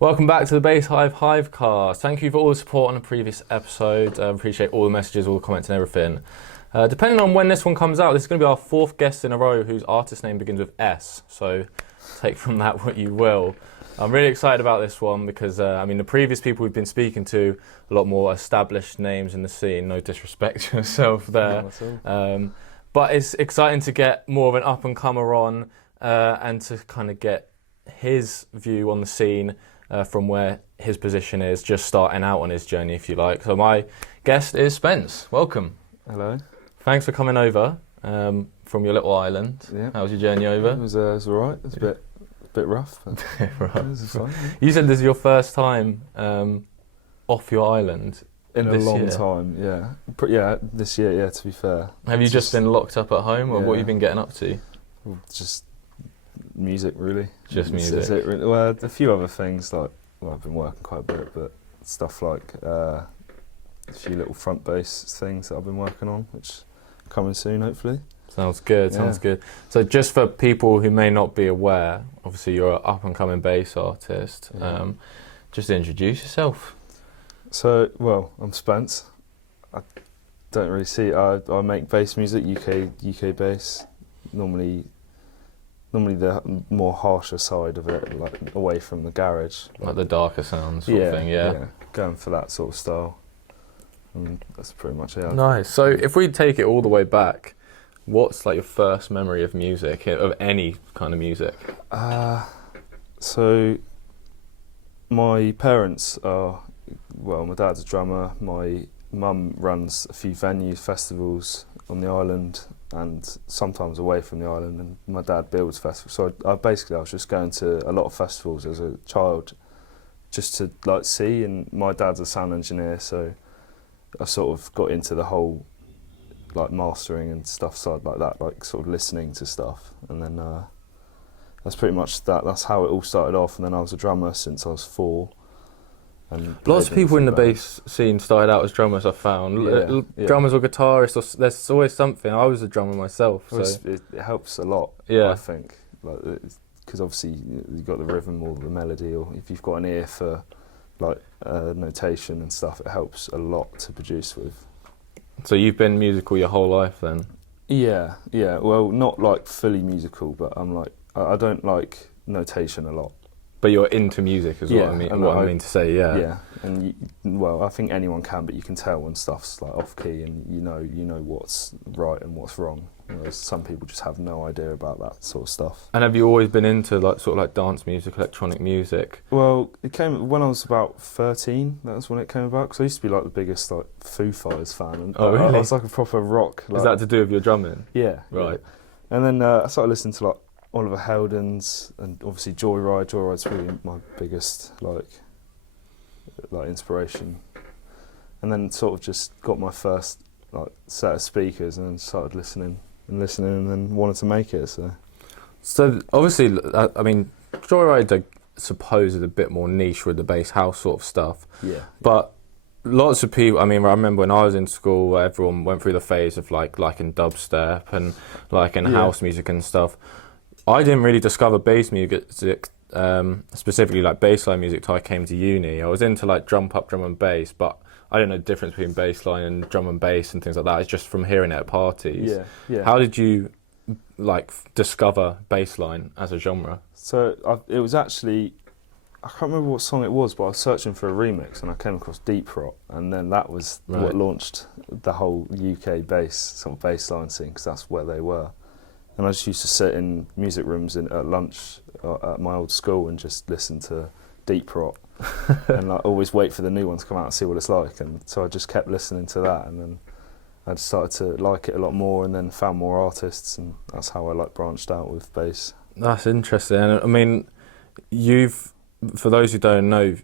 Welcome back to the Bass Hive HiveCast. Thank you for all the support on the previous episode. Appreciate all the messages, all the comments and everything. Depending on when this one comes out, this is going to be our fourth guest in a row whose artist name begins with S. So take from that what you will. I'm really excited about this one because, the previous people we've been speaking to, a lot more established names in the scene. No disrespect to yourself there. But it's exciting to get more of an up-and-comer on and to kind of get his view on the scene from where his position is, just starting out on his journey, if you like. So my guest is Spence. Welcome. Hello. Thanks for coming over from your little island. Yeah. How was your journey over? It was all right. It was a bit rough. But Right. it was fun. You said this is your first time off your island In a this long year. time, yeah. Yeah, this year, yeah, to be fair. Have you just been locked up at home, or what have Yeah. you been getting up to? Just music, really. Just That's music. it, really. Well, a few other things, I've been working quite a bit, but stuff like a few little front bass things that I've been working on, which are coming soon, hopefully. Sounds good, Yeah. sounds good. So just for people who may not be aware, obviously you're an up-and-coming bass artist. Yeah. Just introduce yourself. So, well, I'm Spence. I don't really see. I make bass music, UK bass. Normally the more harsher side of it, like away from the garage. Like the darker sounds sort of thing, yeah. Going for that sort of style. And that's pretty much it. Nice. So if we take it all the way back, what's like your first memory of music, of any kind of music? So my parents are, well, my dad's a drummer, my mum runs a few venues, festivals on the island and sometimes away from the island, and my dad builds festivals. So I was just going to a lot of festivals as a child just to like see, and my dad's a sound engineer, so I sort of got into the whole like mastering and stuff side like that, like sort of listening to stuff, and then that's pretty much that. That's how it all started off, and then I was a drummer since I was 4. And Lots of people in the band. bass scene started out as drummers, I've found. Yeah. Drummers or guitarists, or there's always something. I was a drummer myself, so... It helps a lot, Yeah. I think, because obviously you've got the rhythm or the melody, or if you've got an ear for like notation and stuff, it helps a lot to produce with. So you've been musical your whole life then? Yeah. Well, not like fully musical, but I'm like I don't like notation a lot. But you're into music is what I mean. and What I mean to say, yeah. Yeah, and well, I think anyone can, but you can tell when stuff's like off key, and you know what's right and what's wrong. Whereas some people just have no idea about that sort of stuff. And have you always been into like sort of like dance music, electronic music? Well, it came when I was about 13. That was when it came about. Because I used to be like the biggest like Foo Fighters fan. And Oh, really? I was like a proper rock. Is that to do with your drumming? Yeah. Right. Yeah. And then I started listening to like Oliver Heldens and obviously Joyride. Joyride's probably my biggest like inspiration. And then sort of just got my first like set of speakers and then started listening and then wanted to make it. So obviously, I mean, Joyride, I suppose, is a bit more niche with the bass house sort of stuff. Yeah. But lots of people, I mean, I remember when I was in school, everyone went through the phase of like in dubstep and like in house music and stuff. I didn't really discover bass music, specifically like bassline music, till I came to uni. I was into like drum and bass, but I didn't know the difference between bassline and drum and bass and things like that. It's just from hearing it at parties. Yeah. How did you like discover bassline as a genre? So it was actually, I can't remember what song it was, but I was searching for a remix and I came across Deep Rock, and then that was what launched the whole UK bass sort of bassline scene, because that's where they were. And I just used to sit in music rooms at lunch at my old school and just listen to Deep Rock and like always wait for the new one to come out and see what it's like. And so I just kept listening to that, and then I just started to like it a lot more, and then found more artists, and that's how I like branched out with bass. That's interesting. And I mean, for those who don't know,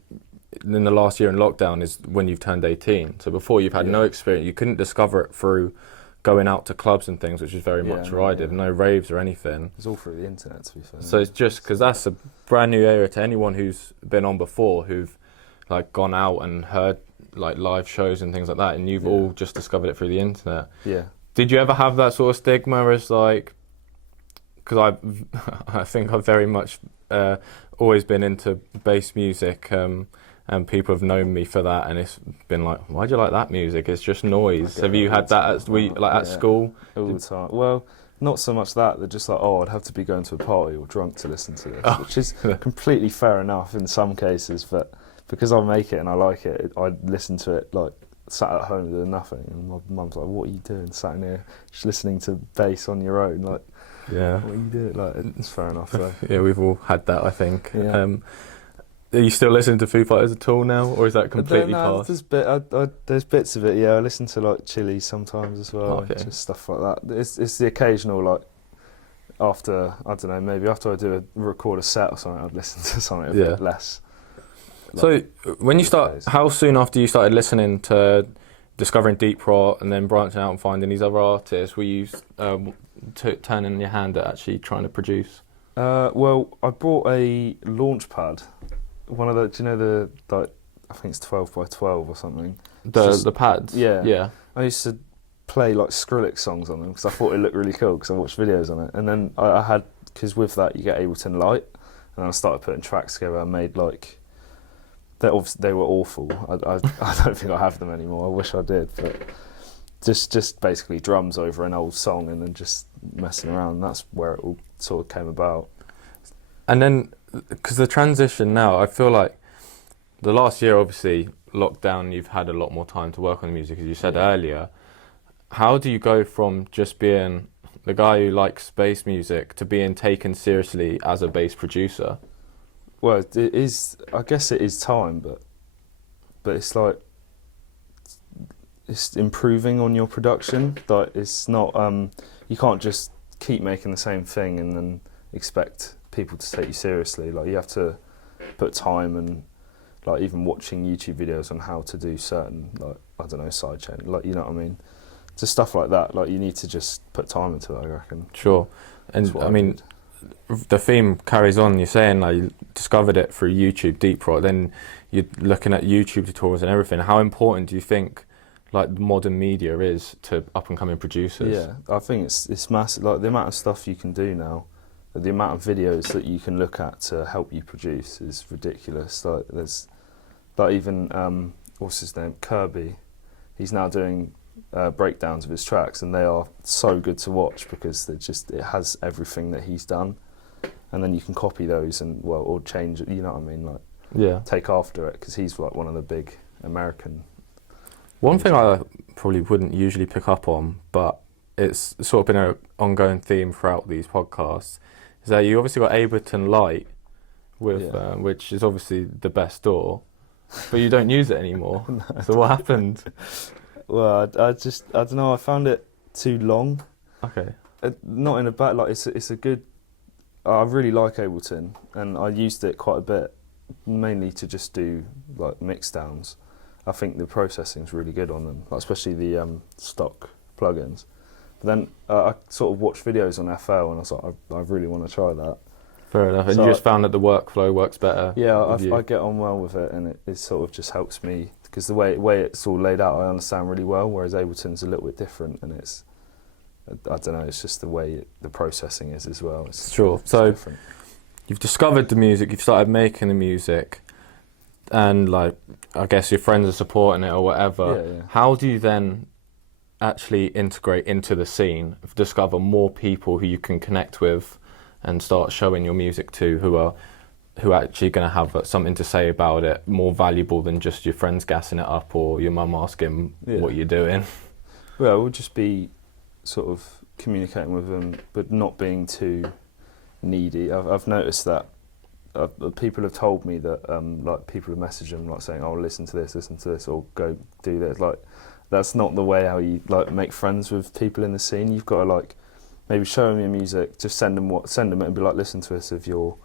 in the last year in lockdown is when you've turned 18. So before you've had no experience, you couldn't discover it through going out to clubs and things, which is very much what I did. No raves or anything. It's all through the internet, to be fair. So it's just because that's a brand new area to anyone who's been on before, who've like gone out and heard like live shows and things like that, and you've all just discovered it through the internet. Yeah. Did you ever have that sort of stigma as like, because I think I very much always been into bass music, and people have known me for that, and it's been like, why do you like that music? It's just noise. Have you had that at school? All the time. Well, not so much that. They're just like, oh, I'd have to be going to a party or drunk to listen to this, which is completely fair enough in some cases, but because I make it and I like it, I listen to it like sat at home doing nothing, and my mum's like, what are you doing sat in here just listening to bass on your own? Like, yeah, what are you doing? Like, it's fair enough though. Yeah, we've all had that, I think. Yeah. Are you still listening to Foo Fighters at all now, or is that completely past? There's bits of it, yeah. I listen to like Chili sometimes as well, just stuff like that. It's the occasional, like, after, I don't know, maybe after I record a set or something, I'd listen to something a bit less. So when you how soon after you started listening to discovering Deep Rot and then branching out and finding these other artists, were you turning your hand at actually trying to produce? Well, I bought a launch pad. One of the, do you know the, like, I think it's 12 by 12 or something. The pads? Yeah. Yeah. I used to play like Skrillex songs on them because I thought it looked really cool because I watched videos on it. And then I had, because with that you get Ableton Lite, and then I started putting tracks together. I made like, they were awful. I don't think I have them anymore. I wish I did, but just basically drums over an old song and then just messing around. That's where it all sort of came about. And then, because the transition now, I feel like the last year, obviously, lockdown, you've had a lot more time to work on the music, as you said earlier. How do you go from just being the guy who likes bass music to being taken seriously as a bass producer? Well, it is. I guess it is time, but it's like it's improving on your production. Like, it's not. You can't just keep making the same thing and then expect people to take you seriously. Like, you have to put time and, like, even watching YouTube videos on how to do certain, like, I don't know, sidechain, like, you know what I mean, just stuff like that. Like, you need to just put time into it, I reckon. Sure. And I mean, the theme carries on. You're saying like you discovered it through YouTube, Deep Rot, then you're looking at YouTube tutorials and everything. How important do you think like modern media is to up and coming producers? Yeah, I think it's massive. Like, the amount of stuff you can do now, the amount of videos that you can look at to help you produce is ridiculous. Like, there's, like, even what's his name, Kirby, he's now doing breakdowns of his tracks, and they are so good to watch because it has everything that he's done, and then you can copy those and, well, or change it, you know what I mean, like, take after it, because he's like one of the big American. One thing I probably wouldn't usually pick up on, but it's sort of been an ongoing theme throughout these podcasts, is that you obviously got Ableton Lite, with which is obviously the best DAW, but you don't use it anymore. No. So what happened? Well, I don't know, I found it too long. Okay. Not in a bad, like, it's a good, I really like Ableton, and I used it quite a bit, mainly to just do, like, mix downs. I think the processing's really good on them, like, especially the stock plugins. But then I sort of watched videos on FL, and I was like, I really want to try that. Fair enough. And so you just found that the workflow works better? Yeah, I get on well with it, and it sort of just helps me, because the way it's all laid out I understand really well, whereas Ableton's a little bit different, and it's, I don't know, it's just the way the processing is as well. It's different. You've discovered the music, you've started making the music, and, like, I guess your friends are supporting it or whatever. Yeah. How do you then actually integrate into the scene, discover more people who you can connect with and start showing your music to, who are actually going to have something to say about it, more valuable than just your friends gassing it up or your mum asking what you're doing? Well, it would just be sort of communicating with them, but not being too needy. I've noticed that people have told me that, like, people have messaged them, like, saying, oh, listen to this, or go do this. Like, that's not the way how you, like, make friends with people in the scene. You've got to, like, maybe show them your music, just send them it and be like, listen to us if you're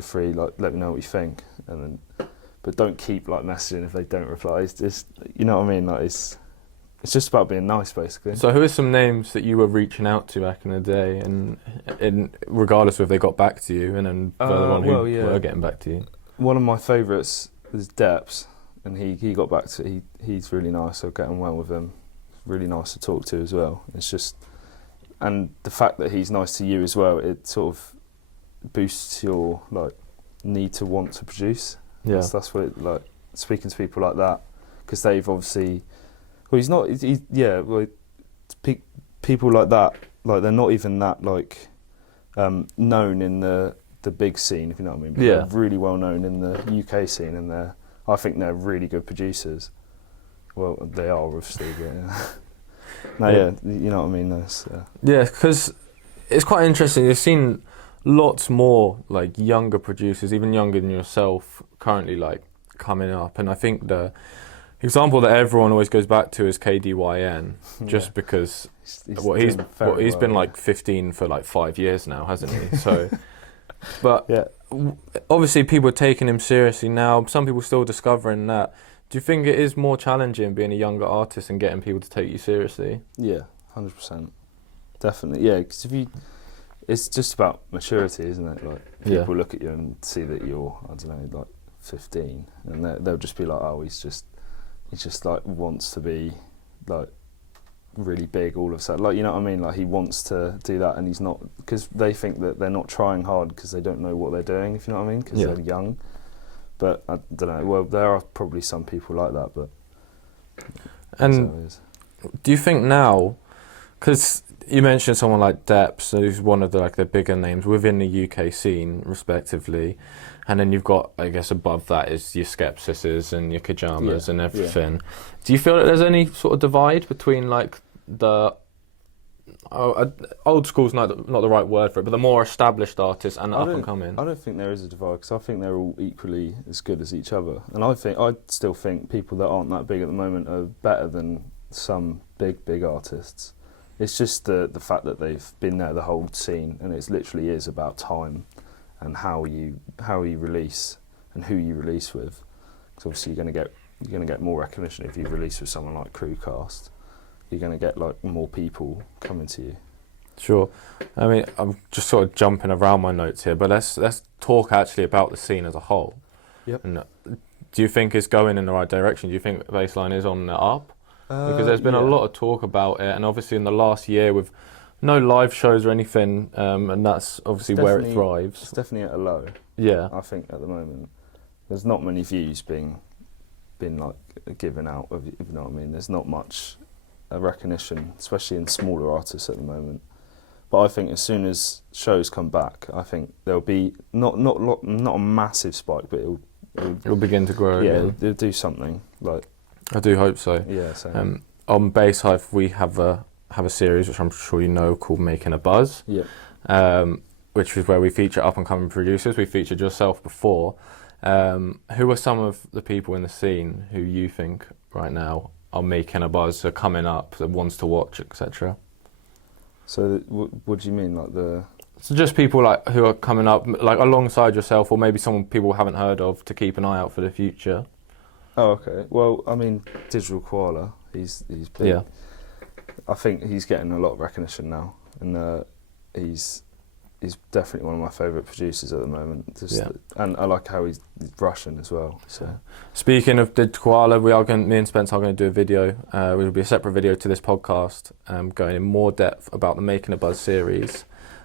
free, like, let me know what you think, and then, but don't keep, like, messaging if they don't reply. It's just, you know what I mean, like, it's just about being nice, basically. So who are some names that you were reaching out to back in the day, and regardless of if they got back to you, and then further on who were getting back to you? One of my favourites is Deps, and he got back to, he's really nice, so getting well with him, really nice to talk to as well. It's just, and the fact that he's nice to you as well, it sort of boosts your, like, need to want to produce. Yeah. That's what it, like, speaking to people like that, because they've obviously, well, he's not, yeah, well, people like that, like, they're not even that, like, known in the big scene, if you know what I mean. But they're really well known in the UK scene, and I think they're really good producers. Well, they are, obviously, but yeah. No, yeah, you know what I mean. Yeah, because it's quite interesting. You've seen lots more like younger producers, even younger than yourself, currently like coming up. And I think the example that everyone always goes back to is KDYN, just because he's been like 15 for like 5 years now, hasn't he? So, but obviously people are taking him seriously now. Some people still discovering that. Do you think it is more challenging being a younger artist and getting people to take you seriously? Yeah, 100%. Definitely, yeah, because it's just about maturity, isn't it? Like, people look at you and see that you're, I don't know, like 15, and they'll just be like, oh, he's just like wants to be like really big all of a sudden. Like, you know what I mean? Like, he wants to do that, and he's not, because they think that they're not trying hard because they don't know what they're doing, if you know what I mean, because they're young. But I don't know. Well, there are probably some people like that, but. And do you think now, because you mentioned someone like Deps, who's one of the bigger names within the UK scene, respectively, and then you've got, I guess, above that is your Skepsises and your Kajamas and everything. Yeah. Do you feel that there's any sort of divide between like the old school's not the right word for it, but the more established artists and the up and coming? I don't think there is a divide, because I think they're all equally as good as each other. And I still think people that aren't that big at the moment are better than some big artists. It's just the fact that they've been there the whole scene, and it literally is about time and how you release and who you release with. Because obviously you're going to get more recognition if you release with someone like Crewcast. You're going to get like more people coming to you. Sure. I mean, I'm just sort of jumping around my notes here, but let's talk actually about the scene as a whole. Yep. And do you think it's going in the right direction? Do you think Bassline is on the up? Because there's been a lot of talk about it, and obviously in the last year with no live shows or anything, and that's obviously where it thrives. It's definitely at a low. Yeah. I think at the moment there's not many views being like given out. If you know what I mean. There's not much recognition, especially in smaller artists at the moment. But I think as soon as shows come back, I think there'll be not a massive spike, but it'll begin to grow. Yeah, again. it'll do something. Like, I do hope so. Yeah, same. On Bass Hive, we have a series which I'm sure you know called Making a Buzz. Yeah. Which is where we feature up and coming producers. We featured yourself before. Who are some of the people in the scene who you think right now are making a buzz, are coming up, that wants to watch, etc.? So what do you mean, like the? So just people like who are coming up, like alongside yourself, or maybe someone people haven't heard of, to keep an eye out for the future. Oh, okay. Well, I mean, Digital Koala, he's big. Yeah. I think he's getting a lot of recognition now, and he's definitely one of my favourite producers at the moment. And I like how he's Russian as well. So, speaking of Digital Koala, me and Spence are going to do a video. It will be a separate video to this podcast, going in more depth about the Making a Buzz series,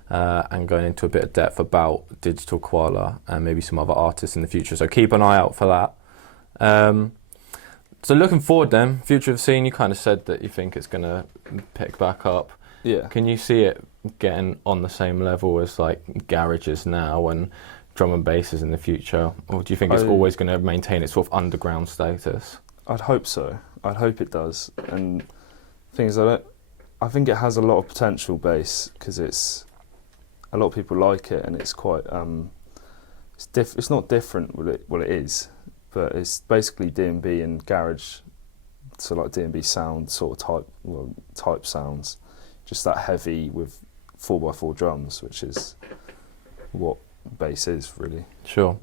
and going into a bit of depth about Digital Koala and maybe some other artists in the future. So keep an eye out for that. So looking forward then, future of the scene, you kind of said that you think it's going to pick back up. Yeah. Can you see it getting on the same level as like garages now and drum and basses in the future? Or do you think it's always going to maintain its sort of underground status? I'd hope so. I'd hope it does. And things I think it has a lot of potential, bass, because it's a lot of people like it, and it's quite it's not different. Well, it is. But it's basically D&B and garage, so like D&B sound sort of type sounds, just that heavy with 4x4 drums, which is what bass is really. Sure.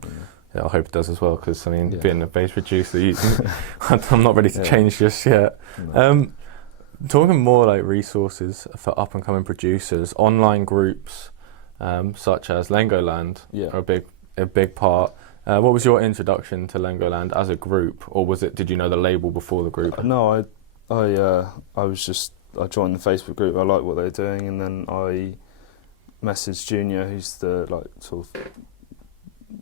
Yeah, I hope it does as well, because I mean, being a bass producer, I'm not ready to change just yet. No. Talking more like resources for up and coming producers, online groups such as Lengoland are a big part. What was your introduction to Lengoland as a group, or did you know the label before the group? No, I joined the Facebook group. I liked what they were doing, and then I messaged Junior, who's the like sort of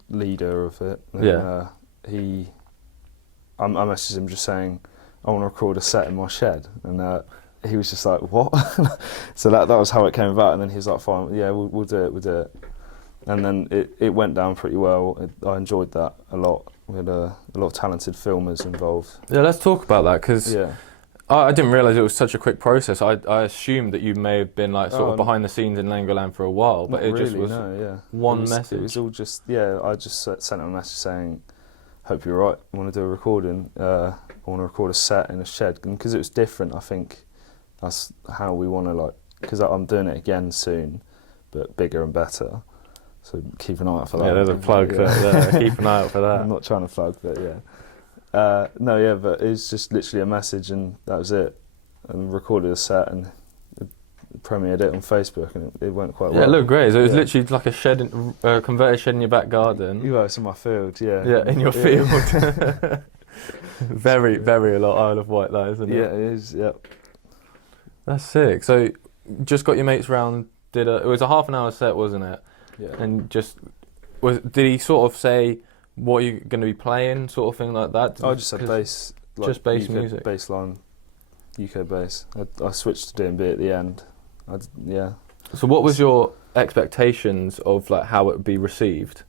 leader of it. And, Yeah. I messaged him just saying, I want to record a set in my shed, and he was just like, what? So that was how it came about, and then he was like, fine, yeah, we'll do it. And then it went down pretty well. I enjoyed that a lot. We had a lot of talented filmers involved. Yeah, let's talk about that, because Yeah. I didn't realise it was such a quick process. I assumed that you may have been like sort of behind the scenes in Lengoland for a while, but it just was one message. It was all just, I just sent him a message saying, hope you're right, I want to do a recording. I want to record a set in a shed. And because it was different, I think that's how we want to, because I'm doing it again soon, but bigger and better. So keep an eye out for that. Yeah, there's a plug there. Keep an eye out for that. I'm not trying to plug, but yeah. But it's just literally a message, and that was it. And recorded a set and premiered it on Facebook, and it went quite well. Yeah, it looked great. So it was literally like a shed, converted shed in your back garden. Yeah, it's in my field, yeah. Yeah, in your field. Very, very a lot Isle of Wight, that, isn't it? Yeah, it is, yeah. That's sick. So just got your mates round, it was a half an hour set, wasn't it? Yeah. And did he sort of say what are you going to be playing, sort of thing like that? I just said bass. Just bass UK music? Bass line, UK bass. I switched to D&B at the end. Yeah. So what was your expectations of like how it would be received?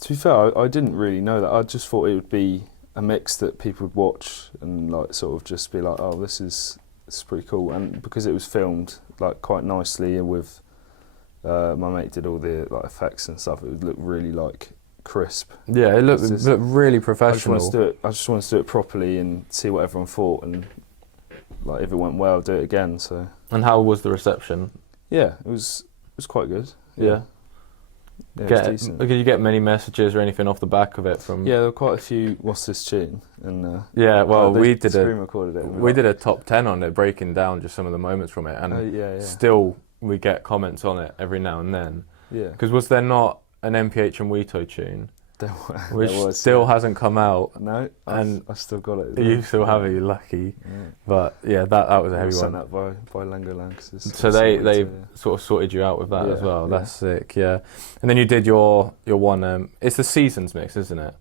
To be fair, I didn't really know that. I just thought it would be a mix that people would watch and like sort of just be like, oh, this is pretty cool. And because it was filmed like quite nicely with my mate did all the like effects and stuff, it would look really like crisp. Yeah, it looked really professional. I just wanted to do it properly and see what everyone thought, and like if it went well, do it again. So. And how was the reception? Yeah, it was quite good. Yeah. Yeah, it was decent. Did you get many messages or anything off the back of it from? Yeah, there were quite a few. What's this tune? And yeah, well, we did a top 10 on it, breaking down just some of the moments from it, and still we get comments on it every now and then. Yeah. Because was there not an MPH and Weeto tune? Which still hasn't come out. No, I still got it. You still have it, you're lucky. Yeah. But yeah, that was a heavy one. Sent that by Lengoland. So they sort of sorted you out with that as well. That's sick, yeah. And then you did your one, it's the Seasons mix, isn't it?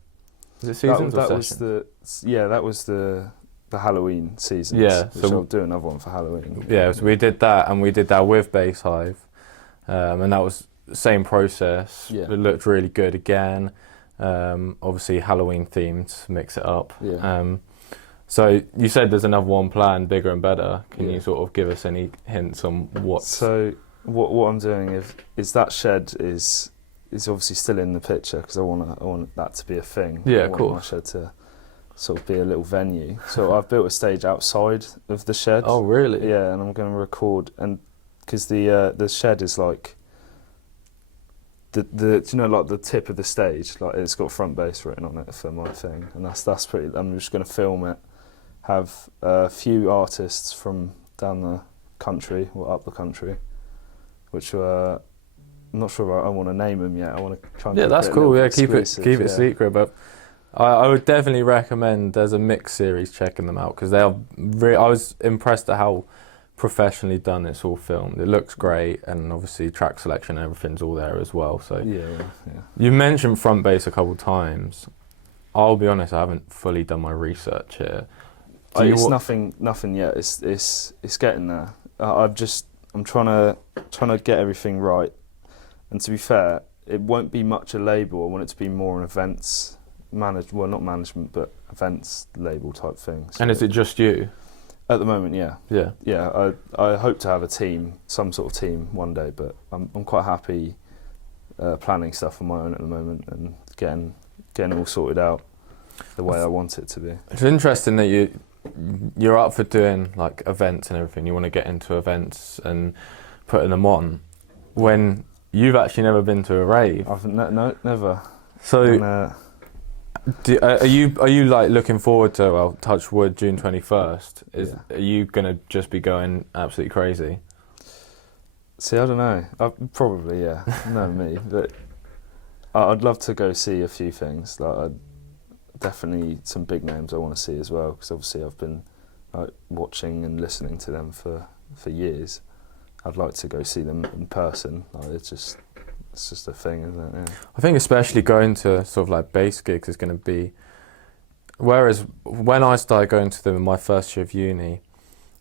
Is it Seasons or Sessions? That was the Halloween Seasons. Yeah. Which I'll do another one for Halloween. Yeah, so we did that, and we did that with Bass Hive. And that was the same process. Yeah. It looked really good again. Obviously Halloween themed, mix it up. Yeah. So you said there's another one planned, bigger and better. Can you sort of give us any hints on what? So what I'm doing is that shed is obviously still in the picture because I want that to be a thing. Yeah, I want my shed to sort of be a little venue. So I've built a stage outside of the shed. Oh really? Yeah, and I'm going to record, and because the shed is like. Like the tip of the stage, like it's got front bass written on it for my thing, and that's pretty. I'm just going to film it, have a few artists from down the country or up the country, which I'm not sure I want to name them yet. I want to try and keep that's it cool. Yeah, keep it yeah. secret. But I would definitely recommend. There's a mix series, checking them out because they are. I was impressed at how professionally done it's all filmed. It looks great, and obviously track selection and everything's all there as well. So yeah. You mentioned front bass a couple of times. I'll be honest, I haven't fully done my research here. It's nothing yet. It's getting there. I'm trying to get everything right. And to be fair, it won't be much a label. I want it to be more an events not management, but events label type thing. So and is it just you? At the moment, yeah. Yeah. I hope to have a team, some sort of team one day, but I'm quite happy planning stuff on my own at the moment and getting it all sorted out the way I want it to be. It's interesting that you're up for doing like events and everything. You want to get into events and putting them on when you've actually never been to a rave. I've never. So. Are you like looking forward to touch wood June 21st? Are you gonna just be going absolutely crazy? See, I don't know. Probably yeah. No me, but I'd love to go see a few things. Like definitely some big names I want to see as well because obviously I've been like watching and listening to them for years. I'd like to go see them in person. Like, it's it's just a thing, isn't it? Yeah. I think especially going to sort of like bass gigs is going to be. Whereas when I started going to them in my first year of uni,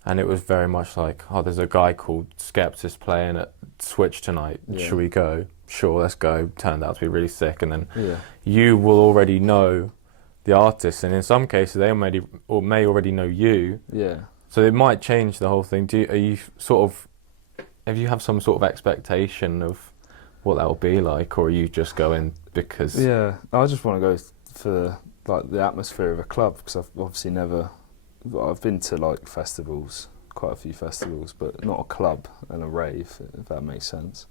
and it was very much like, oh, there's a guy called Skeptis playing at Switch tonight. Yeah. Should we go? Sure, let's go. Turned out to be really sick, and then Yeah. you will already know the artist, and in some cases they may already know you. Yeah. So it might change the whole thing. Have you have some sort of expectation of what that will be like, or are you just going because? Yeah, I just want to go for like the atmosphere of a club, because I've obviously I've been to like festivals, quite a few festivals, but not a club and a rave, if that makes sense.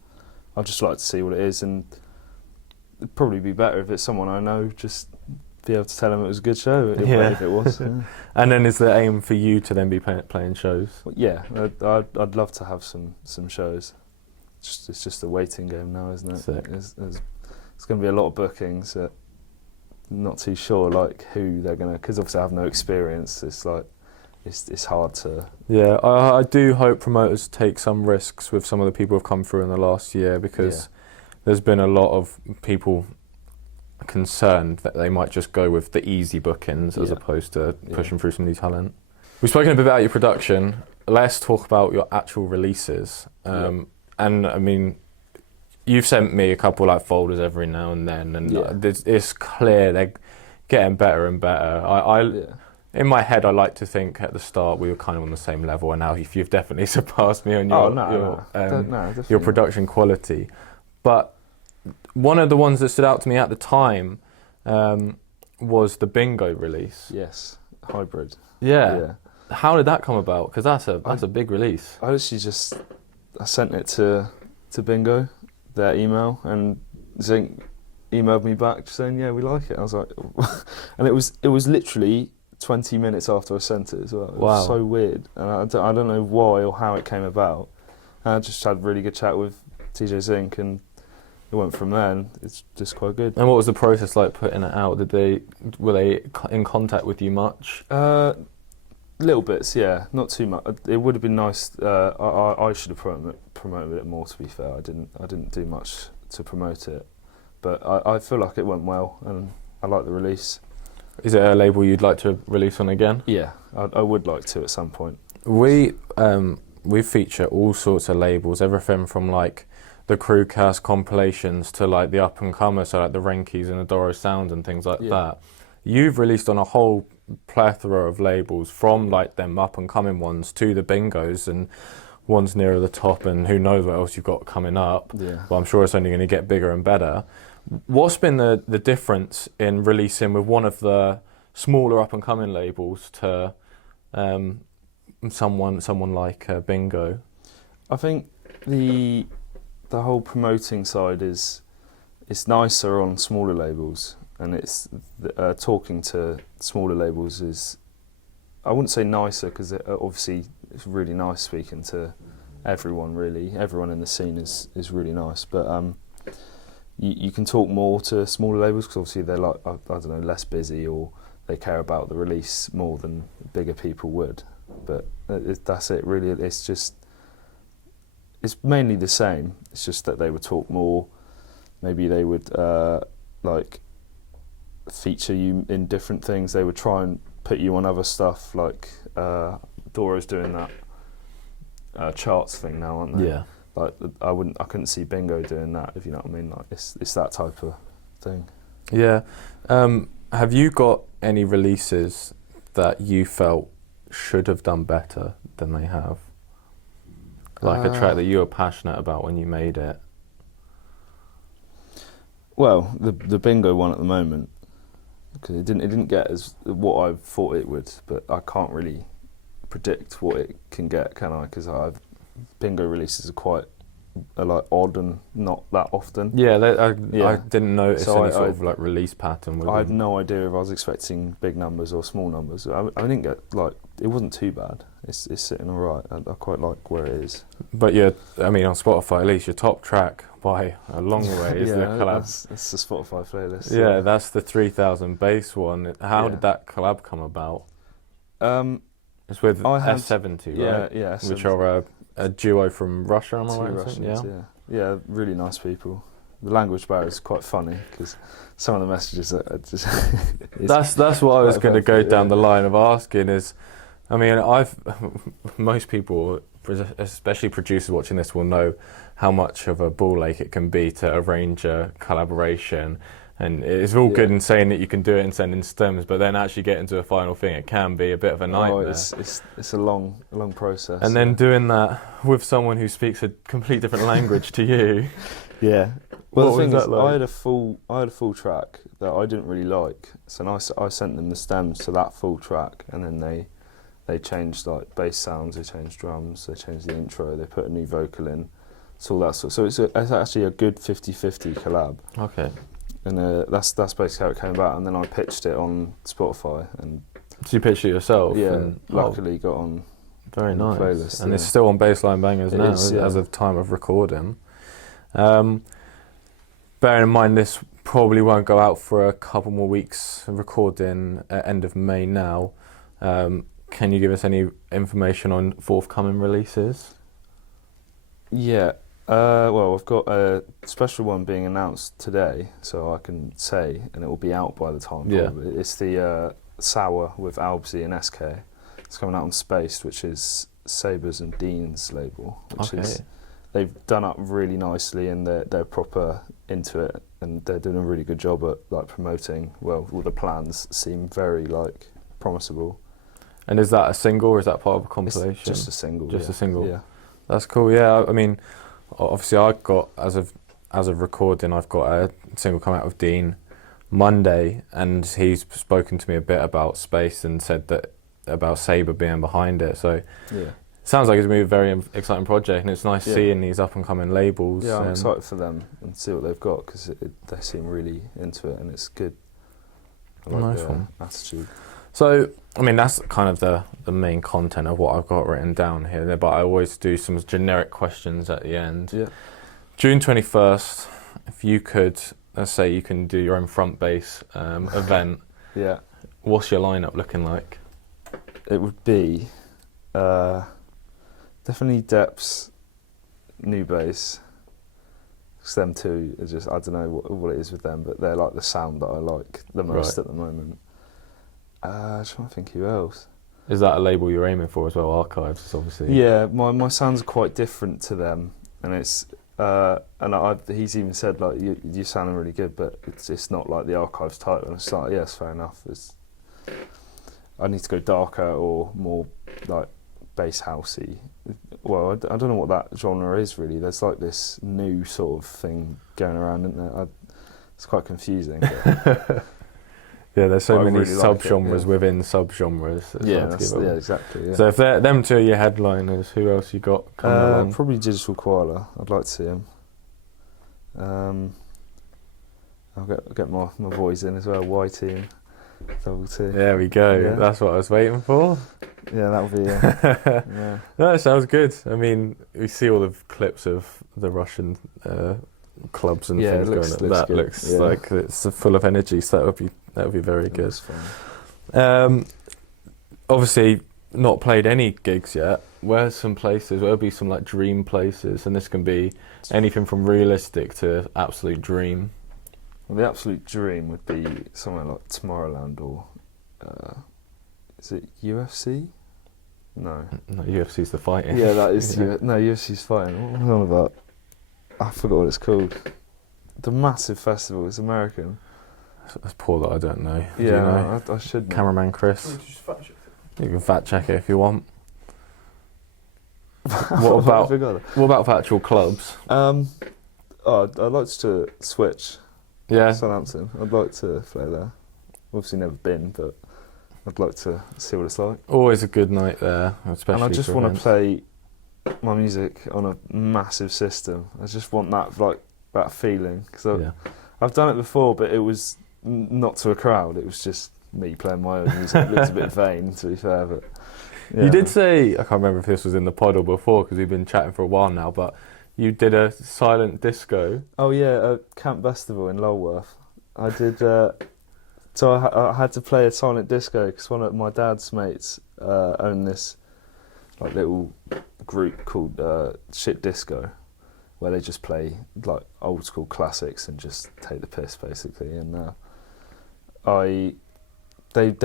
I'd just like to see what it is, and it'd probably be better if it's someone I know, just be able to tell them it was a good show, if it was. Yeah. And then is the aim for you to then be playing shows? Yeah, I'd love to have some shows. It's just a waiting game now, isn't it? Sick. It's going to be a lot of bookings. Not too sure like who they're going to, because obviously I have no experience. It's like it's hard to. Yeah, I do hope promoters take some risks with some of the people who've come through in the last year, because there's been a lot of people concerned that they might just go with the easy bookings as opposed to pushing through some new talent. We've spoken a bit about your production. Let's talk about your actual releases. And I mean, you've sent me a couple like folders every now and then, and it's clear they're getting better and better. In my head, I like to think at the start we were kind of on the same level, and now you've definitely surpassed me on your production quality. But one of the ones that stood out to me at the time was the Bingo release. Yes, hybrid. Yeah. How did that come about? Because that's a big release. I actually I sent it to Bingo, their email, and Zinc emailed me back saying, yeah, we like it. I was like, and it was literally 20 minutes after I sent it as well. It was so weird, and I don't know why or how it came about. And I just had a really good chat with TJ Zinc, and it went from there, and it's just quite good. And what was the process like putting it out? Were they in contact with you much? Little bits, yeah, not too much. It would have been nice. I should have promoted it more. To be fair, I didn't do much to promote it, but I feel like it went well, and I like the release. Is it a label you'd like to release on again? Yeah, I would like to at some point. We feature all sorts of labels, everything from like the Crewcast compilations to like the up and comers, so like the Renkies and the Doro Sounds and things like that. You've released on a whole plethora of labels, from like them up and coming ones to the Bingos and ones nearer the top, and who knows what else you've got coming up. Yeah. But I'm sure it's only going to get bigger and better. What's been the difference in releasing with one of the smaller up and coming labels to someone like Bingo? I think the whole promoting side it's nicer on smaller labels, and it's talking to smaller labels is, I wouldn't say nicer, because obviously it's really nice speaking to everyone. Really, everyone in the scene is really nice, but you can talk more to smaller labels because obviously they're like, I don't know, less busy, or they care about the release more than bigger people would. But that's it really. It's mainly the same. It's just that they would talk more. Maybe they would like feature you in different things. They would try and put you on other stuff, like Doro's doing that charts thing now, aren't they? Yeah. Like I couldn't see Bingo doing that, if you know what I mean. Like it's that type of thing. Yeah. Have you got any releases that you felt should have done better than they have? Like a track that you were passionate about when you made it? Well, the Bingo one at the moment, because it didn't get as what I thought it would, but I can't really predict what it can get, can I? Because Bingo releases are quite like odd and not that often. Yeah, I didn't notice any sort of like release pattern with I had them. no idea if I was expecting big numbers or small numbers. I didn't get it wasn't too bad. It's sitting all right. I quite like where it is. But yeah, I mean on Spotify at least your top track by a long way is the collab. That's the Spotify playlist. Yeah, that's the 3000 bass one. How did that collab come about? It's with S70, right? Yeah, which are a duo from Russia, am I right? Russians, yeah, really nice people. the language barrier is quite funny because some of the messages are just. That's what I was going to go down the yeah. line of asking is, I mean, most people, especially producers watching this, will know how much of a ball ache it can be to arrange a collaboration. And it's all good in saying that you can do it and sending stems, but then actually getting to a final thing, it can be a bit of a nightmare. It's a long process. And then doing that with someone who speaks a complete different language to you. Yeah. Well, What the thing was is, that like? I had a full track that I didn't really like, so I sent them the stems to that full track, and then they changed like bass sounds, they changed drums, they changed the intro, they put a new vocal in, so all that sort. So it's actually a good 50-50 collab. Okay. And that's basically how it came about. And then I pitched it on Spotify, and So you pitched it yourself? yeah, and, luckily got on. Very on the nice. playlist, And yeah. it's still on Baseline Bangers It now, is, yeah. as of time of recording. Bearing in mind this probably won't go out for a couple more weeks, recording at end of May now. Can you give us any information on forthcoming releases? Yeah. Well, I've got a special one being announced today, so I can say, and it will be out by the time. Yeah. Probably. It's the Sour with Albsy and SK. It's coming out on Spaced, which is Sabres and Dean's label, which is they've done up really nicely, and they're proper into it, and they're doing a really good job at like promoting. Well, all the plans seem very like promisable. And is that a single or is that part of a compilation? It's just a single. Just yeah. a single. Yeah. That's cool. Yeah, I mean, obviously I've got as of recording, I've got a single come out with Dean Monday, and he's spoken to me a bit about Space and said that about Sabre being behind it. So Yeah. sounds like it's going to be a very exciting project, and it's nice seeing these up and coming labels. Yeah, I'm excited for them and see what they've got, because they seem really into it, and it's good. I like Nice their one. attitude. So, I mean, that's kind of the main content of what I've got written down here, but I always do some generic questions at the end. Yeah. June 21st, if you could, let's say you can do your own front bass event, Yeah. what's your lineup looking like? It would be definitely Depp's new bass. Because them two are just, I don't know what it is with them, but they're like the sound that I like the most at the moment. I'm trying to think who else. Is that a label you're aiming for as well? Archives is obviously. Yeah, my sounds are quite different to them, and it's he's even said like you sounding really good, but it's not like the Archives type. And it's like, yes, fair enough. I need to go darker or more like bass housey. Well, I don't know what that genre is really. There's like this new sort of thing going around, isn't there? It's quite confusing. But Yeah, there's so many really like subgenres within subgenres. Yeah, exactly. Yeah. So if them two are your headliners, who else you got coming along? Probably Digital Koala. I'd like to see him. I'll get my boys in as well. YT and dubbleT. There we go. Yeah. That's what I was waiting for. Yeah, that'll be. Yeah. No, it sounds good. I mean, we see all the clips of the Russian clubs and things looks going. That good. looks Yeah. like it's full of energy. So that would be very good. Looks fun. Obviously, not played any gigs yet. Where's some places? Where'll be some like dream places? And this can be anything from realistic to absolute dream. Well, the absolute dream would be somewhere like Tomorrowland or is it UFC? No. No, UFC's the fighting. Yeah, that is. Yeah. No, UFC's fighting. What was I on about? I forgot what it's called. The massive festival. It's American. That's poor that I don't know. Do Yeah, you know? I should know. Cameraman Chris. You can fact check it if you want. What about for actual clubs? I'd like to switch. Yeah. Southampton. I'd like to play there. Obviously never been, but I'd like to see what it's like. Always a good night there, especially. And I just for want to events. play my music on a massive system. I just want that feeling, because I've done it before, but it was not to a crowd. It was just me playing my own music. It looks a bit vain, to be fair, but yeah. You did say, I can't remember if this was in the pod or before, because we've been chatting for a while now, but you did a silent disco. Oh yeah, Camp Festival in Lulworth. I did. So I had to play a silent disco because one of my dad's mates owned this like little group called Shit Disco, where they just play like old school classics and just take the piss basically. And they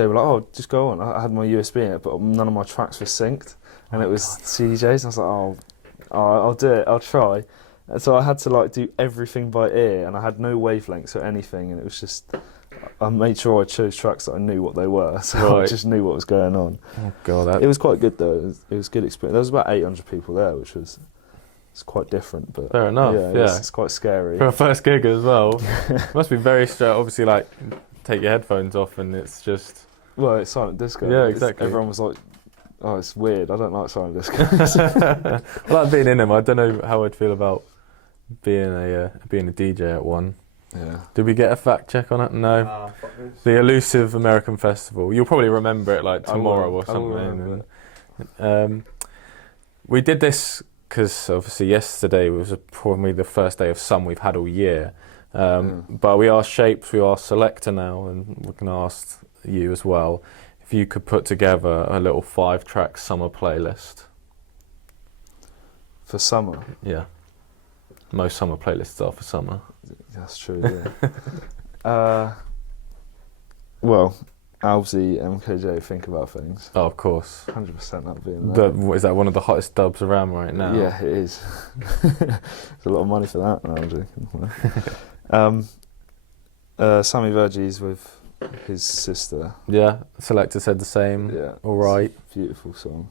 were like, oh, just go on. I had my USB in it, but none of my tracks were synced, and it was CDJs. And I was like, oh, I'll do it. I'll try. And so I had to like do everything by ear, and I had no wavelengths or anything, and it was just. I made sure I chose tracks that I knew what they were, so I just knew what was going on. Oh god, it was quite good though. It was a good experience. There was about 800 people there, which was it's quite different, but fair enough. Yeah, it's quite scary for a first gig as well. Must be very straight. Obviously, like take your headphones off and it's just it's silent disco. Yeah, exactly. Everyone was like, "Oh, it's weird. I don't like silent disco." I like being in them. I don't know how I'd feel about being a DJ at one. Yeah. Did we get a fact check on it? No. The elusive American festival. You'll probably remember it like tomorrow or something. We did this because obviously yesterday was probably the first day of sun we've had all year. But we are Shapes, we are Selector now, and we can ask you as well if you could put together a little 5-track summer playlist. For summer? Yeah. Most summer playlists are for summer. That's true, yeah. Well, Alvsy, MKJ, Think About Things. Oh, of course. 100% that'd be in there. Is that one of the hottest dubs around right now? Yeah, it is. There's a lot of money for that. No, I'm joking. Sammy Verghese with his sister. Yeah, Selector said the same. Yeah. All right. Beautiful song.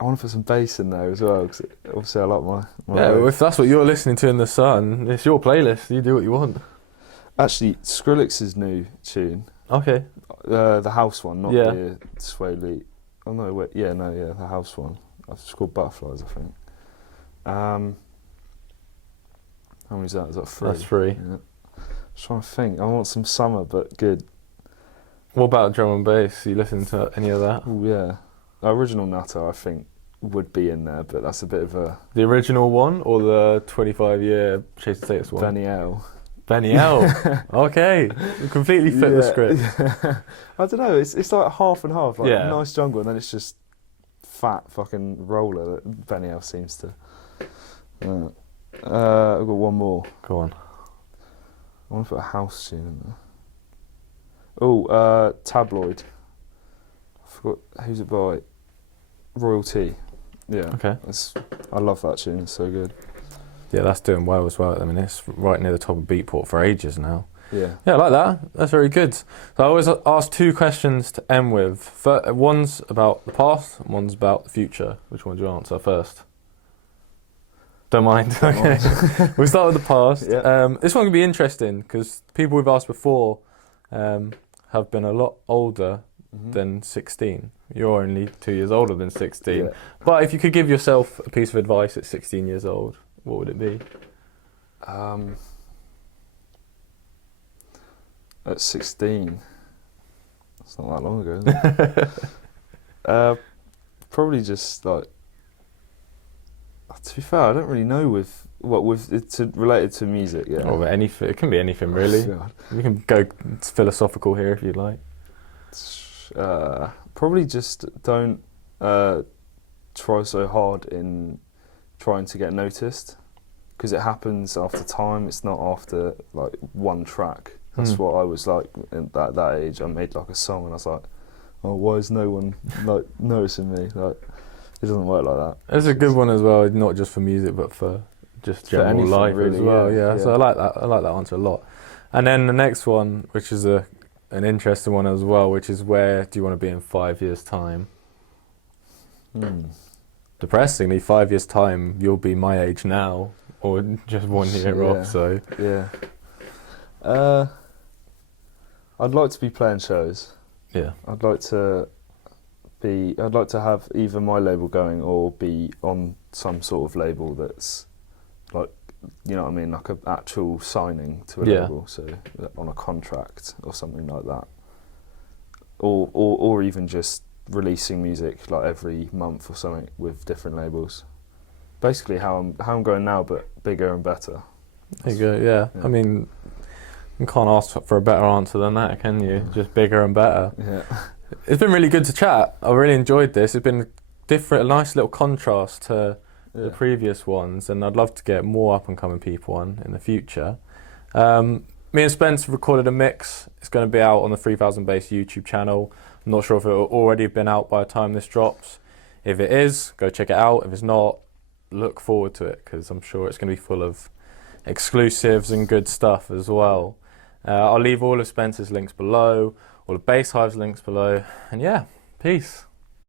I want to put some bass in there as well, because obviously I like my yeah, if that's what you're listening to in the sun, it's your playlist. You do what you want. Actually, Skrillex's new tune. Okay. The house one, not the Sway Lee. Oh no, wait, the house one. It's called Butterflies, I think. How many is that? Is that 3? That's 3. Yeah. Just trying to think. I want some summer, but good. What about drum and bass? You listen to any of that? Oh yeah. The original Nutter, I think, would be in there, but that's a bit of a... The original one or the 25-year Chase the Status one? Benny L. Benny L. Okay. You completely fit the script. I don't know, it's like half and half. Like nice jungle, and then it's just fat fucking roller that Benny L seems to... I've got one more. Go on. I want to put a house tune in there. Oh, Tabloid. I forgot, who's it by? Royalty. Yeah. Okay. I love that tune, it's so good. Yeah, that's doing well as well. I mean, it's right near the top of Beatport for ages now. Yeah. Yeah, I like that. That's very good. So I always ask 2 questions to end with. One's about the past, and one's about the future. Which one do you answer first? Don't mind. Okay. We'll start with the past. Yeah. This one can be interesting because people we've asked before have been a lot older than 16. You're only 2 years older than 16. Yeah. But if you could give yourself a piece of advice at 16 years old, what would it be? At 16, that's not that long ago, is it? Probably just like, to be fair, I don't really know with it's related to music. Yeah. Or anything. It can be anything really. God. You can go philosophical here if you'd like. Probably just don't try so hard in trying to get noticed, because it happens after time. It's not after like one track. That's what I was like at that age. I made like a song and I was like, oh, why is no one like noticing me? Like, it doesn't work like that. It's a good one as well, not just for music but for just general anything, life really, as well. yeah. So I like that answer a lot. And then the next one, which is an interesting one as well, which is where do you want to be in 5 years' time? Depressingly, 5 years' time, you'll be my age now, or just 1 year off. So yeah. I'd like to be playing shows. Yeah. I'd like to have either my label going or be on some sort of label that's like, you know what I mean, like an actual signing to a label, so on a contract or something like that, or even just releasing music like every month or something with different labels. Basically, how I'm going now, but bigger and better. There you go. Yeah. I mean, you can't ask for a better answer than that, can you? Just bigger and better. Yeah. It's been really good to chat. I really enjoyed this. It's been different, a nice little contrast to the Yeah. previous ones, and I'd love to get more up and coming people on in the future. Me and Spence have recorded a mix. It's going to be out on the 3000 Bass YouTube channel. I'm not sure if it will already have been out by the time this drops. If it is, go check it out. If it's not, look forward to it, because I'm sure it's going to be full of exclusives and good stuff as well. I'll leave all of Spence's links below, all of Bass Hive's links below, and yeah, peace.